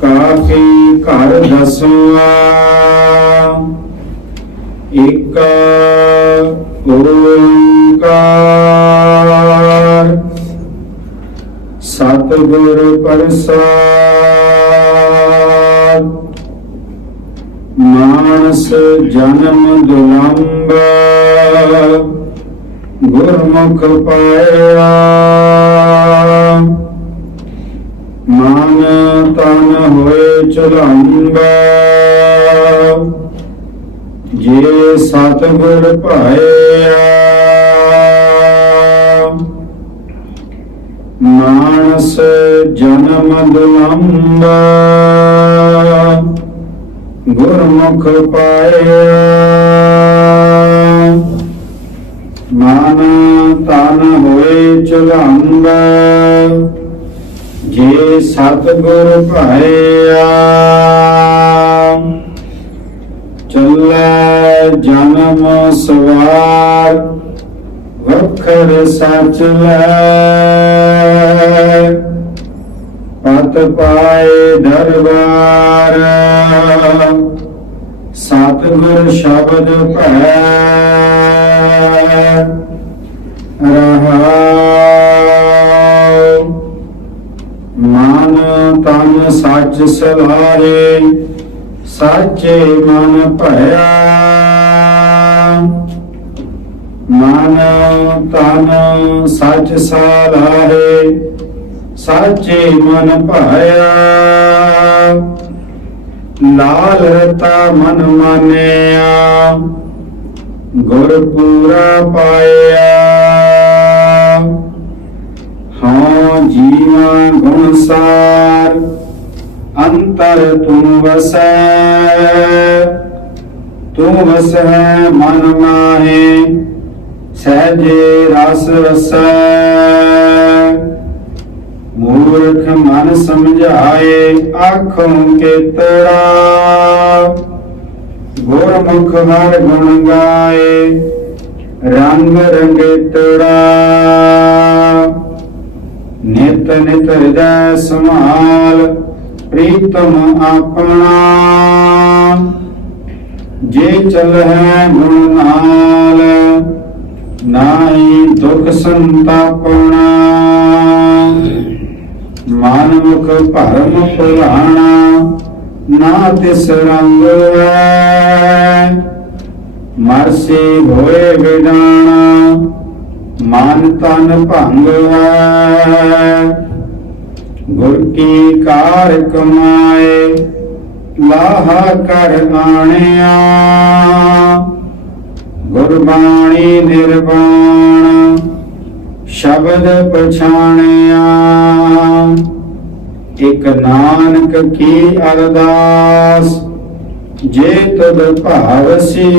ਕਾਫੀ ਘਰ ਦਸਵਾਂ ਇੱਕ ਓੰਕਾਰ। ਸਤਿਗੁਰ ਪ੍ਰਸਾਦ। ਮਾਨਸ ਜਨਮ ਦੁਲੰਬ। ਗੁਰਮੁਖ ਪਾਇਆ। ਹੋਏ ਜੇ ਸਤਿਗੁਰ ਭਾਇਆ ਮਾਨਸ ਜਨਮ ਦੁਲੰਬ ਗੁਰਮੁਖ ਪਾਇਆ ਮਨ ਤਨ ਹੋਏ ਚਲੰਬ ਸਤਿਗੁਰ ਭਾਇਆ। ਚੱਲੇ ਜਨਮ ਸਵਾਰ, ਵਖਰ ਸੱਚ ਲੈ। ਪਤ ਪਾਏ ਦਰਬਾਰ ਸਤਿਗੁਰ ਸ਼ਬਦ ਭੈ। ਰਹਾਉ ਸੱਚ ਸਲਾਰੇ ਸਾਚੇ ਮਨ ਭਇਆ ਮਨ, ਤਨ, ਸੱਚ ਸਲਾਰੇ ਸਾਚੇ ਮਨ ਭਇਆ ਲਾਲ ਰਤਾ ਮਨ ਮਾਨਿਆ, ਗੁਰ ਪੂਰਾ ਪਾਇਆ। ਹਾਂ ਜੀਵਾ ਗੁਣ ਸਾਰ ਅੰਤਰ ਤੂੰ ਵਸੈ ਤੂੰ ਵਸੈ ਮਨ ਮਾਹੇ, ਸਹਜੇ ਰਸ ਰਸੈ। ਮੂਰਖ ਮਨ ਸਮਝਾਏ ਆਖੋਂ ਕੇਤੜਾ ਗੁਰਮੁਖ ਹਰ ਗੁਣ ਗਾਏ, ਰੰਗ ਰੰਗੇਤੜਾ ਨਿਤ ਨਿਤ ਹਿਰਦੈ ਸਮਾਲ ਪ੍ਰੀਤਮ ਆਪਣਾ। ਜੇ ਚਲਹਿ ਗੁਣ ਨਾਲ, ਨਾਹੀ ਦੁਖ ਸੰਤਾਪਣਾ। ਮਨ ਮੁਖ ਭਰਮ ਭੁਲਾਣਾ ਨਾ ਤਿਸ ਰੰਗ ਹੈ ਮਰਸੀ ਹੋਏ ਵਿਦਾਣਾ ਮਨ ਤਨ ਭੰਗ ਹੈ। ਗੁਰ ਕੀ ਕਾਰ ਕਮਾਏ, ਲਾਹਾ ਕਰ ਆਣਿਆ। ਗੁਰਬਾਣੀ ਨਿਰਵਾਣ, ਸ਼ਬਦ ਪਛਾਣਿਆ। ਇਕ ਨਾਨਕ ਕੀ ਅਰਦਾਸ, ਜੇ ਤੁਧ ਭਾਵਸੀ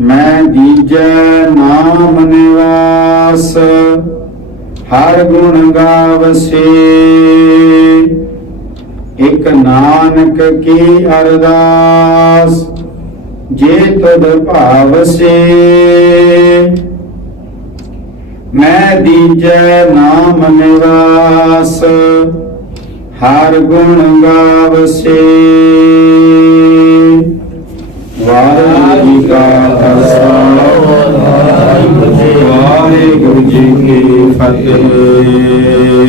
ਮੈਂ ਦੀਜੈ ਨਾਮ ਨਿਵਾਸ। ਹਰ ਗੁਣ ਗਾਵਸੇ। ਇਕ ਨਾਨਕ ਕੀ ਅਰਦਾਸ, ਜੇ ਤੁਧ ਭਾਵਸੀ। ਮੈਂ ਦੀਜੈ ਨਾਮ ਨਿਵਾਸ, ਹਰ ਗੁਣ ਗਾਵਸੇ। ਵਾਹਿਗੁਰੂ ਜੀ ਕਾ ਖਾਲਸਾ। ਵਾਹਿਗੁਰੂ ਜੀ ਕੀ ਫਤਿਹ।